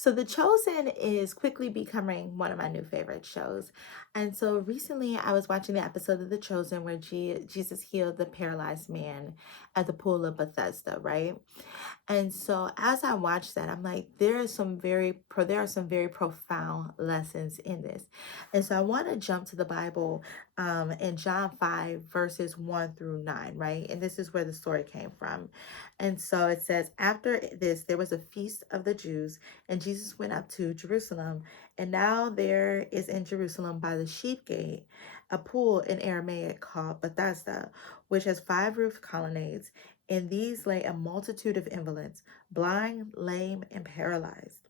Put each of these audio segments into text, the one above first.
So The Chosen is quickly becoming one of my new favorite shows. And so recently I was watching the episode of The Chosen where Jesus healed the paralyzed man at the pool of Bethesda, right? And so as I watched that, I'm like, there are some very profound lessons in this. And so I want to jump to the Bible in John 5, verses 1 through 9, right? And this is where the story came from. And so it says, after this, there was a feast of the Jews, and Jesus went up to Jerusalem. And now there is in Jerusalem by the sheep gate a pool in Aramaic called Bethesda, which has five roofed colonnades. In these lay a multitude of invalids, blind, lame, and paralyzed.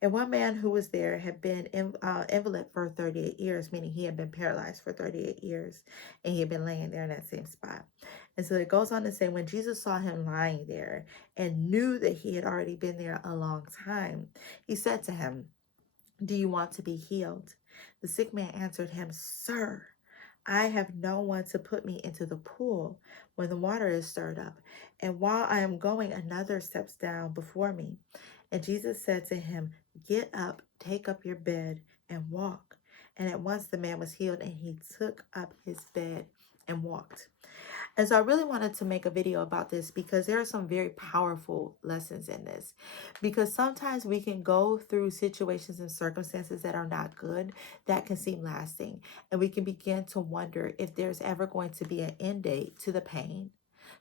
And one man who was there had been invalid for 38 years, meaning he had been paralyzed for 38 years, and he had been laying there in that same spot. And so it goes on to say, when Jesus saw him lying there and knew that he had already been there a long time, he said to him, "Do you want to be healed?" The sick man answered him, "Sir, I have no one to put me into the pool when the water is stirred up, and while I am going, another steps down before me." And Jesus said to him, "Get up, take up your bed, and walk." And at once the man was healed, and he took up his bed and walked. And so I really wanted to make a video about this because there are some very powerful lessons in this. Because sometimes we can go through situations and circumstances that are not good, that can seem lasting. And we can begin to wonder if there's ever going to be an end date to the pain,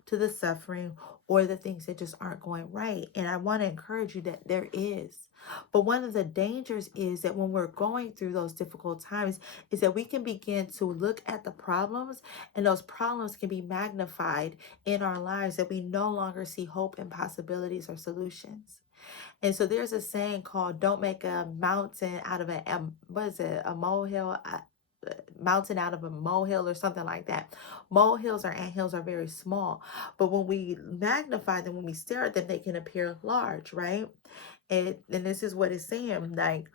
to the suffering, or the things that just aren't going right. And I want to encourage you that there is. But one of the dangers is that when we're going through those difficult times, is that we can begin to look at the problems, and those problems can be magnified in our lives, that we no longer see hope and possibilities or solutions. And so there's a saying called, "Don't make a mountain out of what is it, a molehill? Mountain out of a molehill," or something like that. Molehills or anthills are very small, but when we magnify them, when we stare at them, they can appear large, right? And this is what it's saying, like,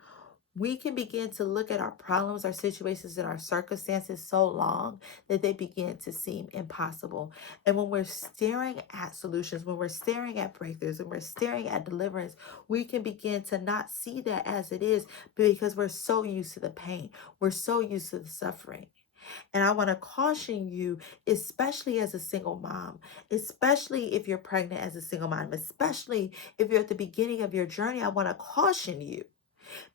we can begin to look at our problems, our situations, and our circumstances so long that they begin to seem impossible. And when we're staring at solutions, when we're staring at breakthroughs, when we're staring at deliverance, we can begin to not see that as it is because we're so used to the pain. We're so used to the suffering. And I want to caution you, especially as a single mom, especially if you're pregnant as a single mom, especially if you're at the beginning of your journey, I want to caution you,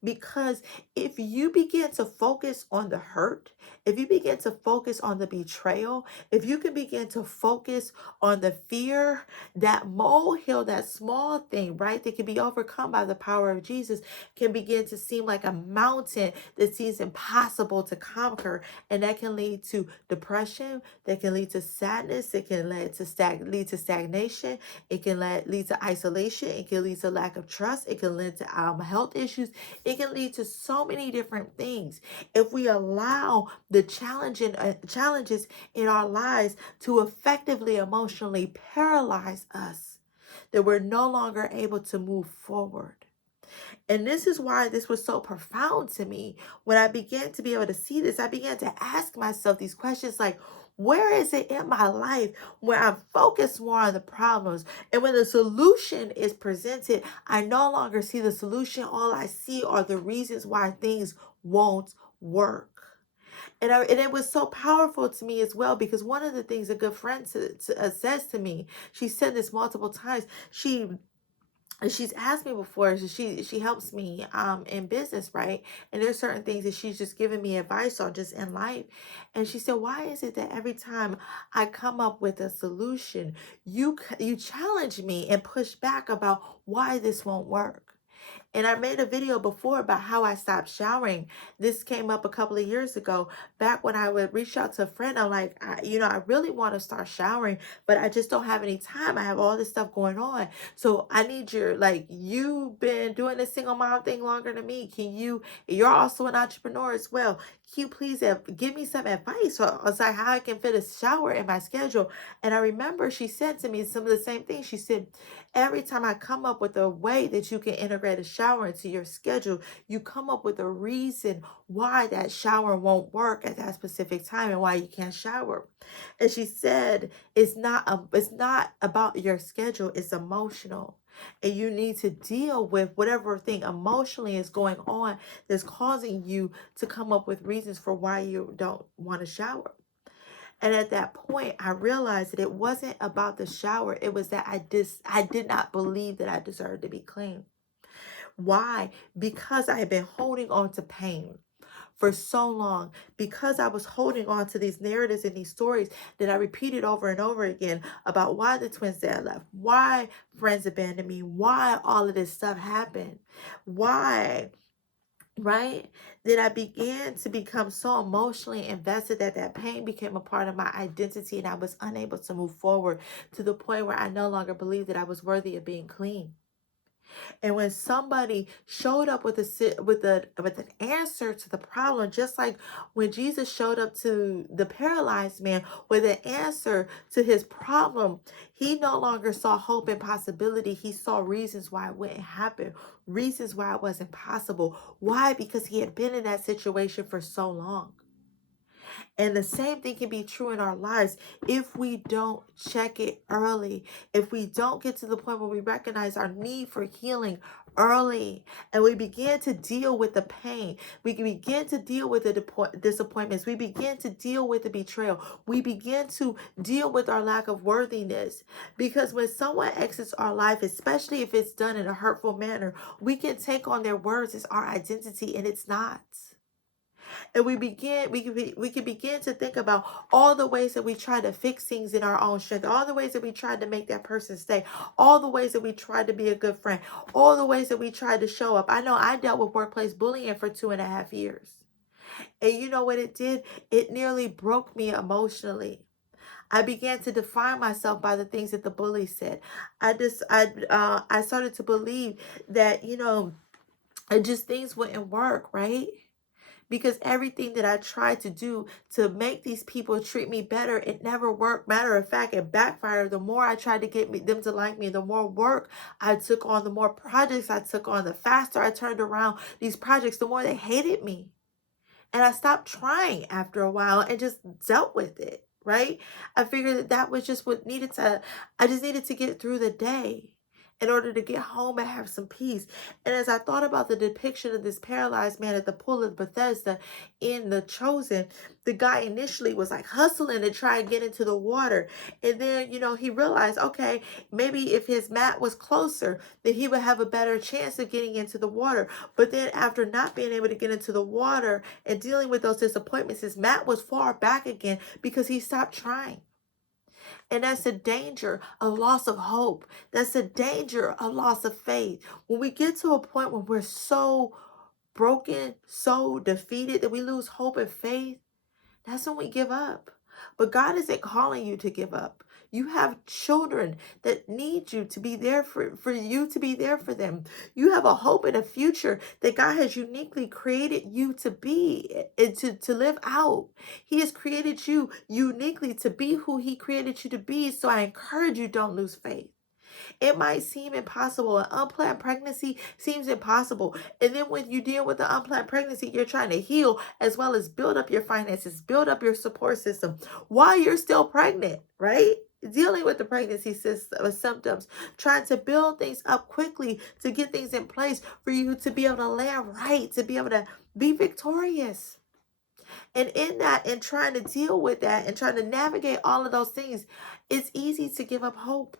because if you begin to focus on the hurt, if you begin to focus on the betrayal, if you can begin to focus on the fear, that molehill, that small thing, right, that can be overcome by the power of Jesus, can begin to seem like a mountain that seems impossible to conquer. And that can lead to depression, that can lead to sadness, it can lead to stagnation, it can lead to isolation, it can lead to lack of trust, it can lead to health issues, it can lead to so many different things if we allow the challenges in our lives to effectively emotionally paralyze us, that we're no longer able to move forward. And this is why this was so profound to me. When I began to be able to see this, I began to ask myself these questions like, where is it in my life where I'm focused more on the problems? And when the solution is presented, I no longer see the solution. All I see are the reasons why things won't work. And it was so powerful to me as well, because one of the things a good friend says to me, she said this multiple times. She's asked me before, so she helps me in business, right? And there's certain things that she's just giving me advice on just in life. And she said, "Why is it that every time I come up with a solution, you challenge me and push back about why this won't work?" And I made a video before about how I stopped showering. This came up a couple of years ago, back when I would reach out to a friend. I'm like, I really want to start showering, but I just don't have any time. I have all this stuff going on. So I need you've been doing this single mom thing longer than me. You're also an entrepreneur as well. Can you please give me some advice on like how I can fit a shower in my schedule? And I remember she said to me some of the same things. She said, every time I come up with a way that you can integrate a shower into your schedule, you come up with a reason why that shower won't work at that specific time and why you can't shower. And she said, it's not about your schedule, it's emotional. And you need to deal with whatever thing emotionally is going on that's causing you to come up with reasons for why you don't want to shower. And at that point, I realized that it wasn't about the shower. It was that I did not believe that I deserved to be clean. Why? Because I had been holding on to pain for so long, because I was holding on to these narratives and these stories that I repeated over and over again about why the twins dad left, why friends abandoned me, why all of this stuff happened, why, right? That I began to become so emotionally invested that that pain became a part of my identity, and I was unable to move forward to the point where I no longer believed that I was worthy of being clean. And when somebody showed up with with an answer to the problem, just like when Jesus showed up to the paralyzed man with an answer to his problem, he no longer saw hope and possibility. He saw reasons why it wouldn't happen, reasons why it wasn't possible. Why? Because he had been in that situation for so long. And the same thing can be true in our lives if we don't check it early. If we don't get to the point where we recognize our need for healing early and we begin to deal with the pain, we can begin to deal with the disappointments, we begin to deal with the betrayal, we begin to deal with our lack of worthiness. Because when someone exits our life, especially if it's done in a hurtful manner, we can take on their words as our identity, and it's not. And we can begin to think about all the ways that we try to fix things in our own strength, all the ways that we tried to make that person stay, all the ways that we tried to be a good friend, all the ways that we tried to show up. I know I dealt with workplace bullying for 2.5 years. And you know what it did? It nearly broke me emotionally. I began to define myself by the things that the bully said. I started to believe that, just things wouldn't work, right? Because everything that I tried to do to make these people treat me better, it never worked. Matter of fact, it backfired. The more I tried to get them to like me, the more work I took on, the more projects I took on, the faster I turned around these projects, the more they hated me. And I stopped trying after a while and just dealt with it, right? I figured that that was just I just needed to get through the day in order to get home and have some peace. And as I thought about the depiction of this paralyzed man at the pool of Bethesda in The Chosen, the guy initially was like hustling to try and get into the water. And then, he realized, okay, maybe if his mat was closer, then he would have a better chance of getting into the water. But then after not being able to get into the water and dealing with those disappointments, his mat was far back again because he stopped trying. And that's a danger, a loss of hope. That's a danger, a loss of faith. When we get to a point where we're so broken, so defeated that we lose hope and faith, that's when we give up. But God isn't calling you to give up. You have children that need you to be there for you to be there for them. You have a hope and a future that God has uniquely created you to be and to live out. He has created you uniquely to be who He created you to be. So I encourage you, don't lose faith. It might seem impossible. An unplanned pregnancy seems impossible. And then when you deal with the unplanned pregnancy, you're trying to heal as well as build up your finances, build up your support system while you're still pregnant, right? Dealing with the pregnancy symptoms, trying to build things up quickly to get things in place for you to be able to land right, to be able to be victorious. And in that, and trying to deal with that and trying to navigate all of those things, it's easy to give up hope.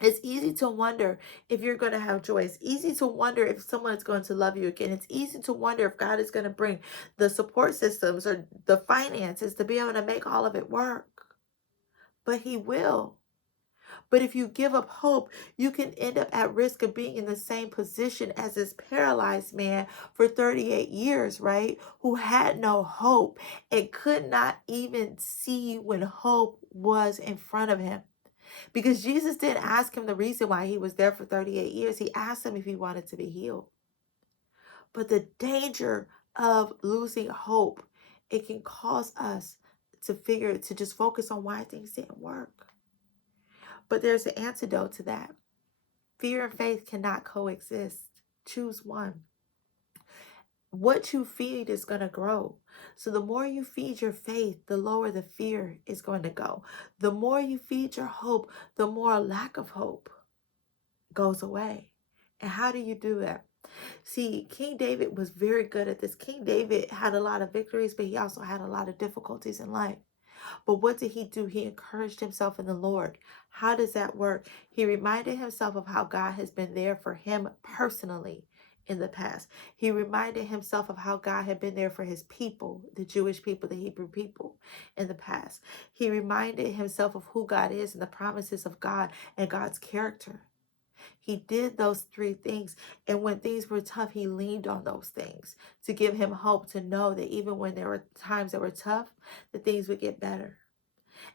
It's easy to wonder if you're going to have joy. It's easy to wonder if someone's going to love you again. It's easy to wonder if God is going to bring the support systems or the finances to be able to make all of it work. But He will. But if you give up hope, you can end up at risk of being in the same position as this paralyzed man for 38 years, right? Who had no hope and could not even see when hope was in front of him. Because Jesus didn't ask him the reason why he was there for 38 years. He asked him if he wanted to be healed. But the danger of losing hope, it can cause us to just focus on why things didn't work. But there's an antidote to that. Fear and faith cannot coexist. Choose one. What you feed is going to grow. So the more you feed your faith, the lower the fear is going to go. The more you feed your hope, the more lack of hope goes away. And how do you do that? See, King David was very good at this. King David had a lot of victories, but he also had a lot of difficulties in life. But what did he do? He encouraged himself in the Lord. How does that work? He reminded himself of how God has been there for him personally in the past. He reminded himself of how God had been there for his people, the Jewish people, the Hebrew people in the past. He reminded himself of who God is and the promises of God and God's character. He did those three things. And when things were tough, he leaned on those things to give him hope, to know that even when there were times that were tough, that things would get better.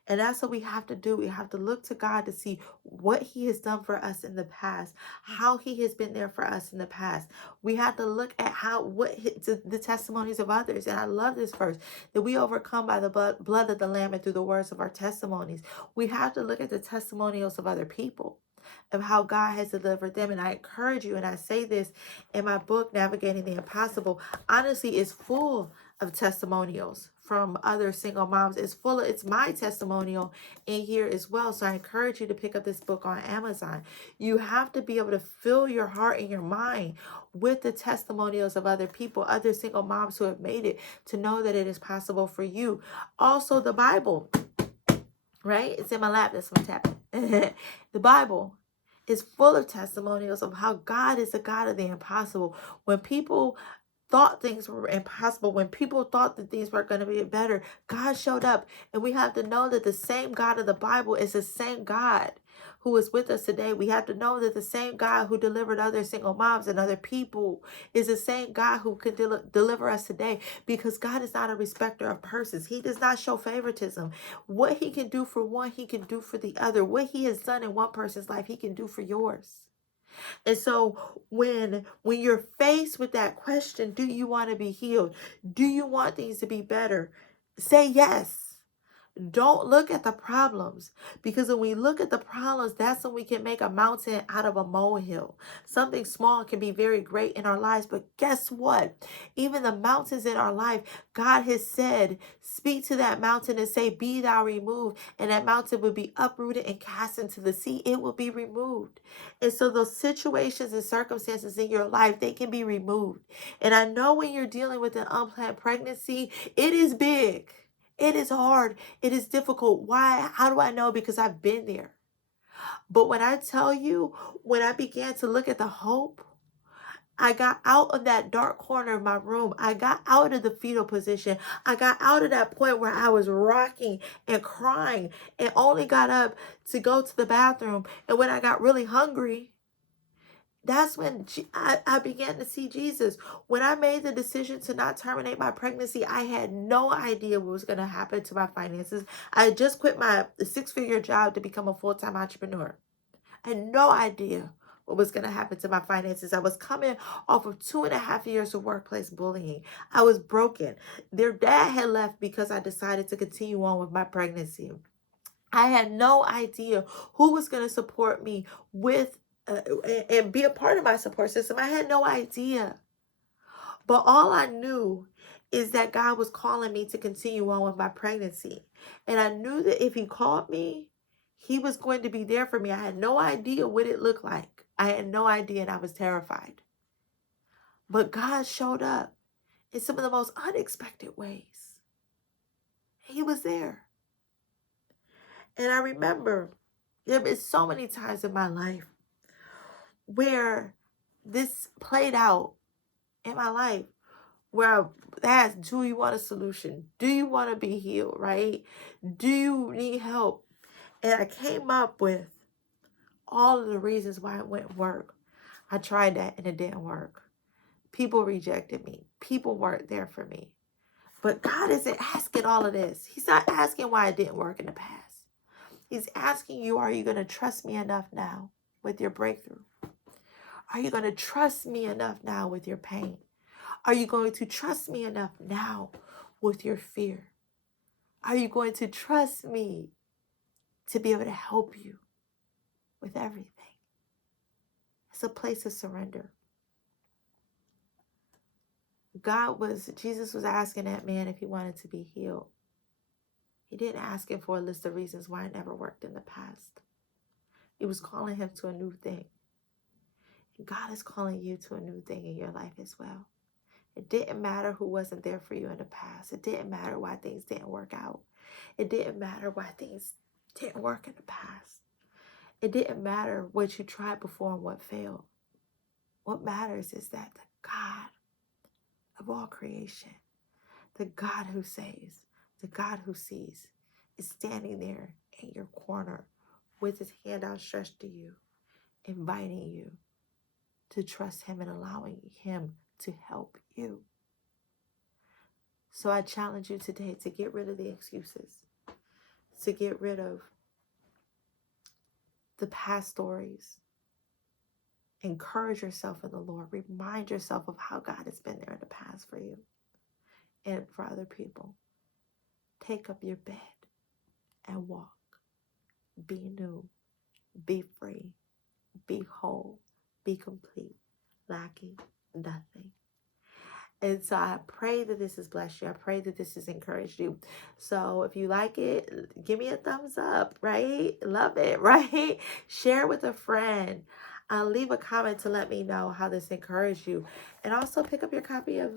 And that's what we have to do. We have to look to God to see what he has done for us in the past, how he has been there for us in the past. We have to look at the testimonies of others. And I love this verse, that we overcome by the blood of the Lamb and through the words of our testimonies. We have to look at the testimonials of other people, of how God has delivered them. And I encourage you, and I say this in my book, Navigating the Impossible, honestly, it's full of testimonials from other single moms. It's my testimonial in here as well. So I encourage you to pick up this book on Amazon. You have to be able to fill your heart and your mind with the testimonials of other people, other single moms who have made it, to know that it is possible for you. Also, the Bible, right? It's in my lap. That's what I'm tapping. The Bible is full of testimonials of how God is the God of the impossible. When people thought things were impossible, when people thought that things weren't going to be better, God showed up. And we have to know that the same God of the Bible is the same God who is with us today. We have to know that the same God who delivered other single moms and other people is the same God who can deliver us today, because God is not a respecter of persons. He does not show favoritism. What he can do for one, he can do for the other. What he has done in one person's life, he can do for yours. And so when you're faced with that question, do you want to be healed? Do you want things to be better? Say yes. Don't look at the problems, because when we look at the problems, that's when we can make a mountain out of a molehill. Something small can be very great in our lives, but guess what? Even the mountains in our life, God has said, speak to that mountain and say, be thou removed, and that mountain will be uprooted and cast into the sea. It will be removed. And so those situations and circumstances in your life, they can be removed. And I know when you're dealing with an unplanned pregnancy, it is big. It is hard. It is difficult. Why? How do I know? Because I've been there. But when I tell you, when I began to look at the hope, I got out of that dark corner of my room. I got out of the fetal position. I got out of that point where I was rocking and crying and only got up to go to the bathroom. And when I got really hungry, that's when I began to see Jesus. When I made the decision to not terminate my pregnancy, I had no idea what was going to happen to my finances. I had just quit my six-figure job to become a full-time entrepreneur. I had no idea what was going to happen to my finances. I was coming off of 2.5 years of workplace bullying. I was broken. Their dad had left because I decided to continue on with my pregnancy. I had no idea who was going to support me with and be a part of my support system. I had no idea. But all I knew is that God was calling me to continue on with my pregnancy. And I knew that if he called me, he was going to be there for me. I had no idea what it looked like. I had no idea, and I was terrified. But God showed up in some of the most unexpected ways. He was there. And I remember there have been so many times in my life where this played out in my life, where I asked, do you want a solution? Do you want to be healed, right? Do you need help? And I came up with all of the reasons why it wouldn't work. I tried that and it didn't work. People rejected me. People weren't there for me. But God isn't asking all of this. He's not asking why it didn't work in the past. He's asking you, are you going to trust me enough now with your breakthrough? Are you going to trust me enough now with your pain? Are you going to trust me enough now with your fear? Are you going to trust me to be able to help you with everything? It's a place of surrender. Jesus was asking that man if he wanted to be healed. He didn't ask him for a list of reasons why it never worked in the past. He was calling him to a new thing. God is calling you to a new thing in your life as well. It didn't matter who wasn't there for you in the past. It didn't matter why things didn't work out. It didn't matter why things didn't work in the past. It didn't matter what you tried before and what failed. What matters is that the God of all creation, the God who saves, the God who sees, is standing there in your corner with his hand outstretched to you, inviting you to trust him and allowing him to help you. So I challenge you today to get rid of the excuses, to get rid of the past stories. Encourage yourself in the Lord. Remind yourself of how God has been there in the past for you and for other people. Take up your bed and walk. Be new. Be free. Be whole. Be complete. Lacking nothing. And so I pray that this has blessed you. I pray that this has encouraged you. So if you like it, give me a thumbs up, right? Love it, right? Share with a friend. Leave a comment to let me know how this encouraged you. And also pick up your copy of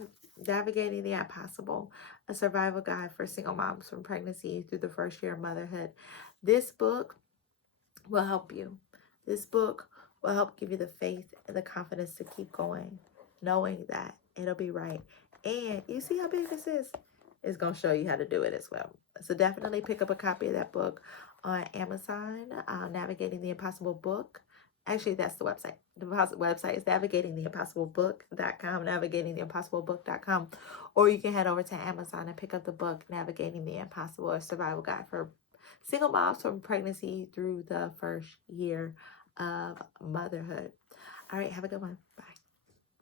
Navigating the Impossible, a survival guide for single moms from pregnancy through the first year of motherhood. This book will help you. This book will help give you the faith and the confidence to keep going, knowing that it'll be right. And you see how big this is? It's going to show you how to do it as well. So definitely pick up a copy of that book on Amazon, Navigating the Impossible Book. Actually, that's the website. The website is navigatingtheimpossiblebook.com, navigatingtheimpossiblebook.com. Or you can head over to Amazon and pick up the book, Navigating the Impossible, a survival guide for single moms from pregnancy through the first year of motherhood. All right, have a good one. Bye.